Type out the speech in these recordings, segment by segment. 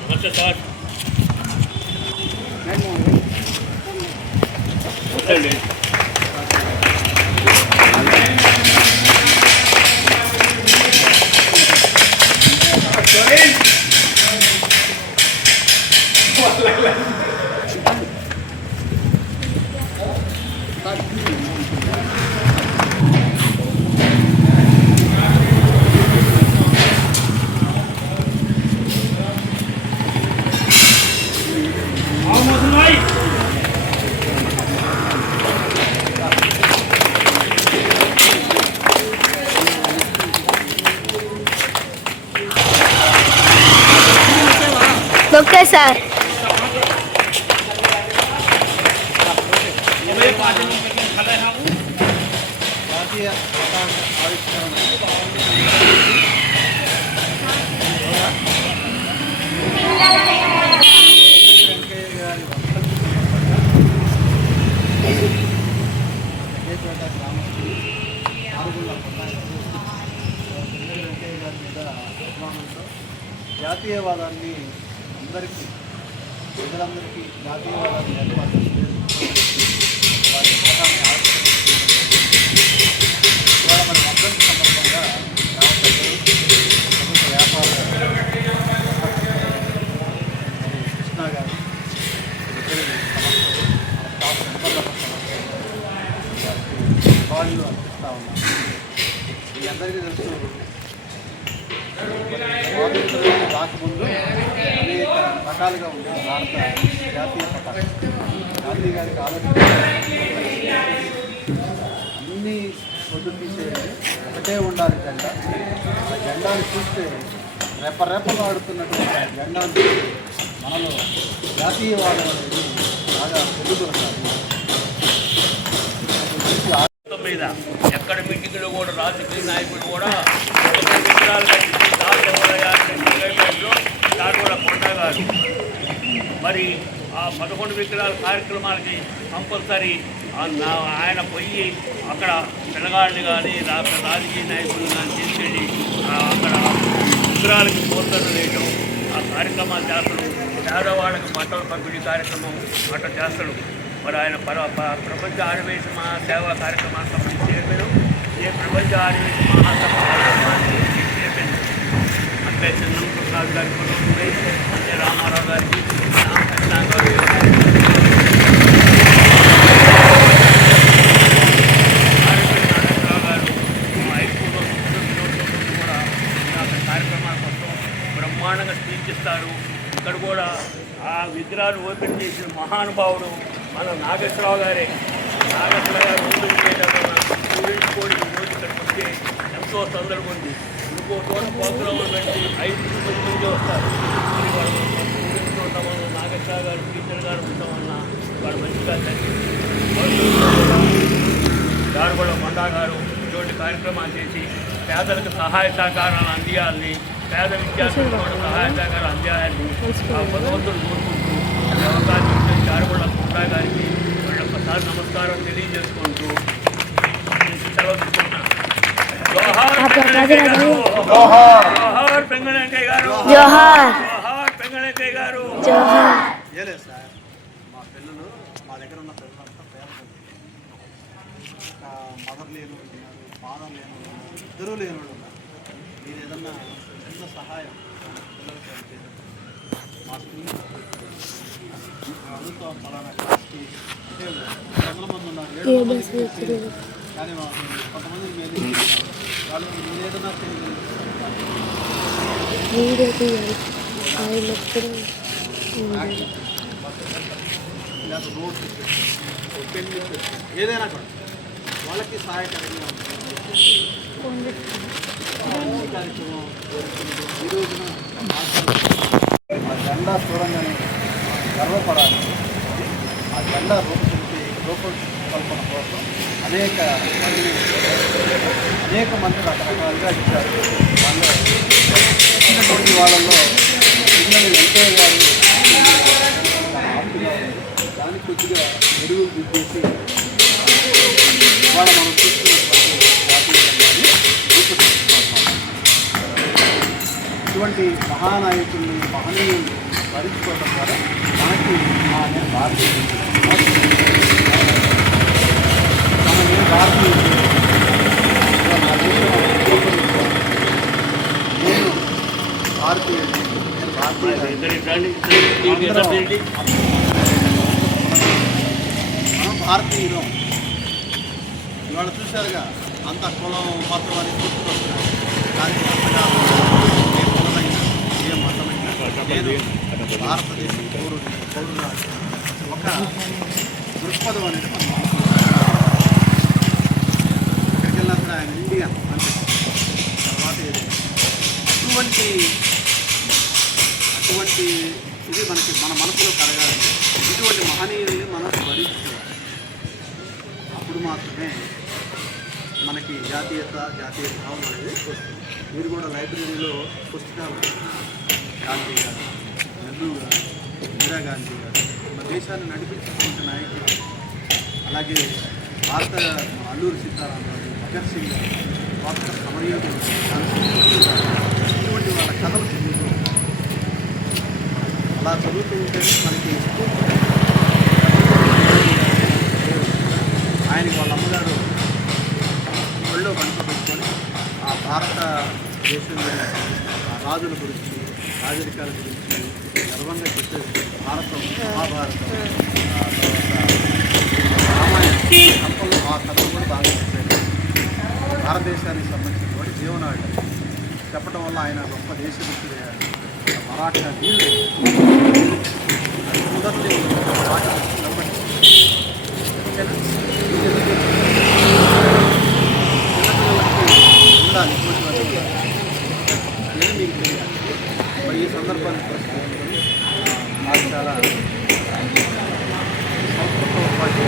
నమస్తే sir. Okay sir. జాతీయవాదాన్ని అందరికీ ప్రజలందరికీ జాతీయవాదాన్ని ఏర్పాటు వారి పోరాటాన్ని ఇవాళ మన వర్ధంతి సందర్భంగా గ్రామ ప్రజలు, ప్రభుత్వ వ్యాపారులు, కృష్ణ గారు స్టాఫ్ మెంబర్లకు నివాళులు అర్పిస్తూ ఉన్నాం. మీ అందరికీ తెలుసు, రాకముందు అనేక రకాలుగా ఉండేది భారత జాతీయ పతాకం. గాంధీ గారికి ఆలోచన అన్నీ పొద్దు తీసేది, ఒకటే ఉండాలి జెండా. ఆ జెండాను చూస్తే రెప్పరెప్పగా ఆడుతున్నటువంటి ఆ జెండాను చూసి మనలో జాతీయవాదం అనేది బాగా పెరుగుతున్నది. మీద ఎక్కడ మీటింగ్లో కూడా రాజకీయ నాయకులు కూడా కూడా కొండా గారు మరి ఆ 11 విగ్రహాల కార్యక్రమాలకి కంపల్సరీ ఆయన పోయి అక్కడ పిల్లగాళ్ళని కానీ రాజకీయ నాయకులు కానీ తీసుకెళ్ళి అక్కడ విగ్రహాలకి పోస్టర్లు వేయడం, ఆ కార్యక్రమాలు చేస్తాడు. పేదవాళ్ళకి బట్టల పంపిణీ కార్యక్రమం అట్లా చేస్తాడు. మరి ఆయన ప్రపంచ ఆర్యవేశ మహాసేవా కార్యక్రమానికి సంబంధించి చెప్పారు. ఏ ప్రపంచ ఆర్యవేశ మహాసభ కార్యక్రమానికి చెప్పారు. అంటే చిన్నప్రసాద్ గారికి, అంటే రామారావు గారికి, రామకృష్ణ గారు, నాగేశ్వరరావు గారు హైస్కూల్లో కూడా కార్యక్రమాల కోసం బ్రహ్మాండంగా స్పీచ్ ఇస్తారు. ఇక్కడ కూడా ఆ విగ్రహాలు ఓపెన్ చేసిన మహానుభావుడు మన నాగేశ్వరరావు గారే. నాగేశ్వరరావు గారు ఓపెన్ చేయడం స్టూడెంట్స్ కూడా ఈరోజు ఇక్కడికి వస్తే ఎంతో సందర్భం ఉంది. ఇంకో చోట ప్రోగ్రాంలు పెట్టి 5-10 మంది వస్తారు. స్టూడెంట్స్ ఉండడం వల్ల, నాగేశ్వరరావు గారు టీచర్ గారు ఉండడం వల్ల వాడు మంచిగా దారుగొండ కొండా గారు ఇటువంటి కార్యక్రమాలు చేసి పేదలకు సహాయ సహకారాలు అందియాలని, పేద విద్యార్థులకు కూడా సహాయ సహకారాలు అందియాలని ఆ భగవంతుడు కోరుకుంటూ అవకాశం ఇచ్చిన దారుగొండ కొండా గారికి ఒక్కసారి నమస్కారం తెలియజేసుకుంటూ సెలవు తీసుకుంటున్నాను. జోహార్ పెంగళంకయ్య గారు, జోహార్ పెంగళంకయ్య గారు. లేదు సార్, మా పిల్లలు, మా దగ్గర ఉన్న పిల్లలంతా పేదలు. మదర్ లేని వాళ్ళు ఉన్నారు, ఫాదర్ లేని వాళ్ళు ఉన్నారు, ఇద్దరూ లేని వాళ్ళు ఉన్నారు. మీరు ఏదన్నా చిన్న సహాయం పిల్లలకి అంటే మా స్కూల్ అడుగుతాం, ఫలానా క్లాస్కి అంటే 100 మంది ఉన్నారు, 7 మంది కానీ కొంతమంది మేము వాళ్ళకి మీరు ఏదన్నా రోడ్స్, పెళ్లి, ఏదైనా కూడా వాళ్ళకి సహాయకరంగా ఉంటుంది. కార్యక్రమం ఈ రోజున ఆ జెండా చూడంగానే గర్వపడాలి. ఆ జెండా రూపకల్పన కోసం అనేక మంది రకరకాలుగా ఇచ్చారు. ఇచ్చినటువంటి వాళ్ళల్లో పిల్లలు ఎంతో గారు ఆప్తుగా ఉంది. దానికి కొద్దిగా మెరుగులు దిద్దేసి ఇవాళ మనం చూస్తున్నటువంటి జాతీయ సంఘాన్ని రూపొందిస్తున్నాం. ఇటువంటి మహానాయకుల్ని మహనీయుల్ని స్మరించుకోవడం ద్వారా మనకి నేను భారతీయుడు నేను భారతీయుడు నా దేశం నేను భారతీయుడు నేను భారతీయుడు మనం భారతీయులం. ఇవాళ చూశారుగా అంత కులం మతం అని చూసుకొస్తున్నారు. కానీ అంతగా ఏ కులమైనా ఏ మతమైనా నేను భారతదేశం పౌరుడు ఒక దృక్పథం అనేది మనం ఎక్కడికి వెళ్ళినా కూడా ఆయన ఇండియన్ అంటే తర్వాత అటువంటి ఇది మనకి మన మనసులో కలగాలి. ఇటువంటి మహనీయుల్ని మనం స్మరించుకోవాలి. అప్పుడు మాత్రమే మనకి జాతీయ భావం అనేది వస్తుంది. మీరు కూడా లైబ్రరీలో పుస్తకాలు గాంధీ గారు, నెహ్రూ గారు, ఇందిరా గాంధీ గారు మన దేశాన్ని నడిపించుకుంటున్న నాయకులు, అలాగే భారత అల్లూరి సీతారామరాజు, భగత్ సింగ్ గారు, స్వాతంత్ర సమరయోధులు, ఇటువంటి వాళ్ళ కథలు చదువుతూ అలా చదువుతూ ఉంటే మనకి ఆయనకి వాళ్ళ అమ్మగారు ఒళ్ళో పంచుకొని ఆ భారతదేశం గురించి, ఆ రాజుల గురించి, రాజరికాల గురించి గర్వంగా చెప్పేసి భారతం, మహాభారతం, రామాయణం కథలు ఆ కథలు కూడా బాగా చెప్పారు. భారతదేశానికి సంబంధించినటువంటి జీవనాడు చెప్పడం వల్ల ఆయన గొప్ప దేశభక్తుడయ్యారు. మరాఠా వీరుడు మొదటి ఉండాలి. నేను మీకు తెలియాలి. మరి ఈ సందర్భాన్ని నాకు చాలా సంస్కృతంతో పాటు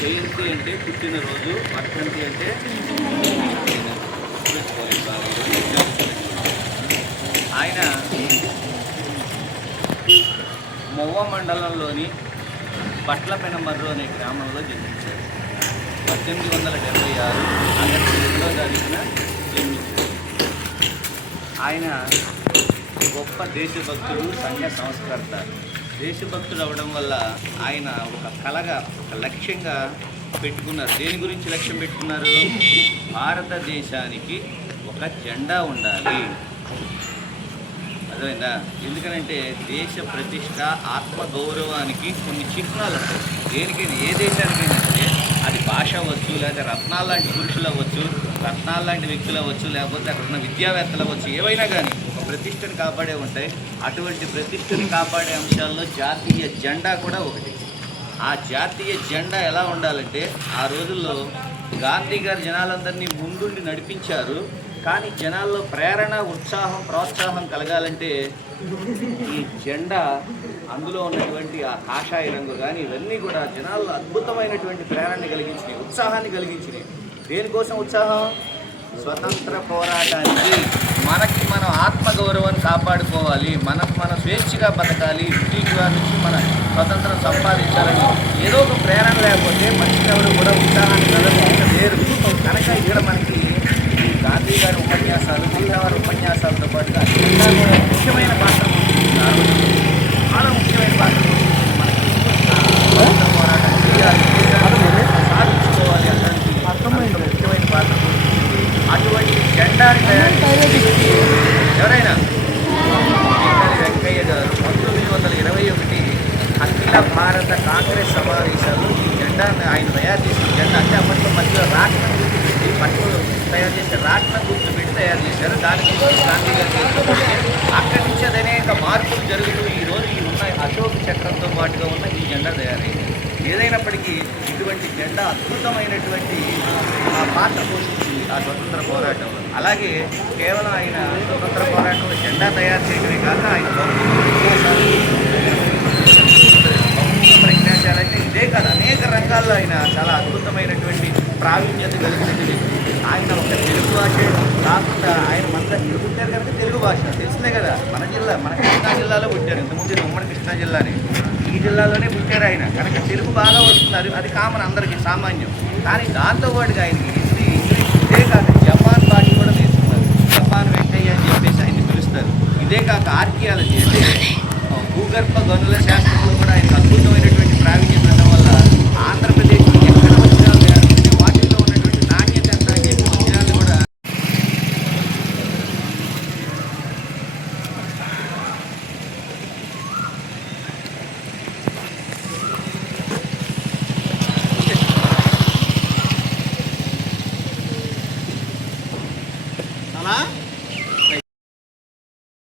జయంతి అంటే పుట్టినరోజు, వర్ధంతి అంటే ఆయన మొవ్వ మండలంలోని పట్లపెనమర్రు అనే గ్రామంలో జన్మించారు. 1876 ఆగస్టు 2వ తారీఖున జన్మించారు. ఆయన గొప్ప దేశభక్తుడు, సంఘ సంస్కర్త. దేశభక్తుడు అవడం వల్ల ఆయన ఒక కలగా, ఒక లక్ష్యంగా పెట్టుకున్నారు. దేని గురించి లక్ష్యం పెట్టుకున్నారు? భారతదేశానికి ఒక జెండా ఉండాలి. అర్థమైందా? ఎందుకనంటే దేశ ప్రతిష్ట, ఆత్మగౌరవానికి కొన్ని చిహ్నాలు ఉంటాయి. దేనికైనా, ఏ దేశానికైనా అంటే అది భాష అవ్వచ్చు, లేదా రత్నాలు లాంటి పురుషులు అవ్వచ్చు, రత్నాలు లాంటి వ్యక్తులు అవ్వచ్చు, లేకపోతే అక్కడ ఉన్న విద్యావేత్తలు అవ్వచ్చు, ఏవైనా కానీ ఒక ప్రతిష్టను కాపాడే ఉంటాయి. అటువంటి ప్రతిష్టను కాపాడే అంశాల్లో జాతీయ జెండా కూడా ఒకటి. ఆ జాతీయ జెండా ఎలా ఉండాలంటే, ఆ రోజుల్లో గాంధీ గారు జనాలందరినీ ముందుండి నడిపించారు. కానీ జనాల్లో ప్రేరణ, ఉత్సాహం, ప్రోత్సాహం కలగాలంటే ఈ జెండా, అందులో ఉన్నటువంటి ఆ కాషాయ రంగు కానీ ఇవన్నీ కూడా జనాల్లో అద్భుతమైనటువంటి ప్రేరణని కలిగించినాయి, ఉత్సాహాన్ని కలిగించినాయి. దేనికోసం ఉత్సాహం? స్వతంత్ర పోరాటానికి. మనకి మనం ఆత్మగౌరవాన్ని కాపాడుకోవాలి, మనకు మనం స్వేచ్ఛగా బతకాలి, బ్రిటిష్ వారి నుంచి మన స్వతంత్రం సంపాదించాలని ఏదో ఒక ప్రేరణ లేకపోతే మనిషి ఎవరు కూడా ఉత్సాహాన్ని కలగలేరు. కనుక ఇక్కడ మనకి గాంధీ గారి ఉపన్యాసాలు, మిగతా వారి ఉపన్యాసాలతో పాటుగా కూడా ముఖ్యమైన పాత్ర పోషిస్తున్నారు. చాలా ముఖ్యమైన పాత్ర పోషిస్తుంది. మనకి స్వతంత్ర పోరాటం చేయాలి, సాధించుకోవాలి అనడానికి ముఖ్యమైన పాత్ర పోషిస్తుంది. అటువంటి జెండాని తయారు చేసి ఎవరైనా వెంకయ్య గారు 1921 అఖిల భారత కాంగ్రెస్ సమావేశాల్లో ఈ జెండాను ఆయన తయారు చేసిన జెండా, అంటే అప్పట్లో మధ్యలో రాట్నం గుర్తు, పట్టులు తయారు చేసే రాట్నం గుర్తు పెట్టి తయారు చేశారు. దానికి గాంధీ గారు అక్కడి నుంచి అది అనేక మార్పులు జరుగుతూ ఈరోజు ఈ ఉన్న అశోక్ చక్రంతో పాటుగా ఉన్న ఈ జెండా తయారైంది. ఏదైనప్పటికీ ఇటువంటి జెండా అద్భుతమైనటువంటి పాత్ర పోషించింది ఆ స్వతంత్ర పోరాటంలో. అలాగే కేవలం ఆయన స్వతంత్ర పోరాటంలో జెండా తయారు చేయడమే కాక ఆయన భాష కాకుండా ఆయన మన దగ్గర పుట్టారు కనుక తెలుగు భాష తెలుసులే కదా. మన జిల్లా, మన కృష్ణా జిల్లాలో పుట్టారు. ఇంతకుముందు ఉమ్మడి కృష్ణా జిల్లాని, ఈ జిల్లాలోనే పుట్టారు ఆయన కనుక తెలుగు బాగా వస్తున్నారు. అది కామన్, అందరికీ సామాన్యం. కానీ దాంతోపాటుగా ఆయనకి హిందీ, ఇంగ్లీష్, ఇదే కాక జపాన్ భాష కూడా నేర్చుకున్నారు. జపాన్ వెంకయ్య అని చెప్పేసి ఆయన పిలుస్తారు. ఇదే కాక ఆర్కియాలజీ అంటే భూగర్భ గనుల శాస్త్రంలో కూడా ఆయనకు అద్భుతమైన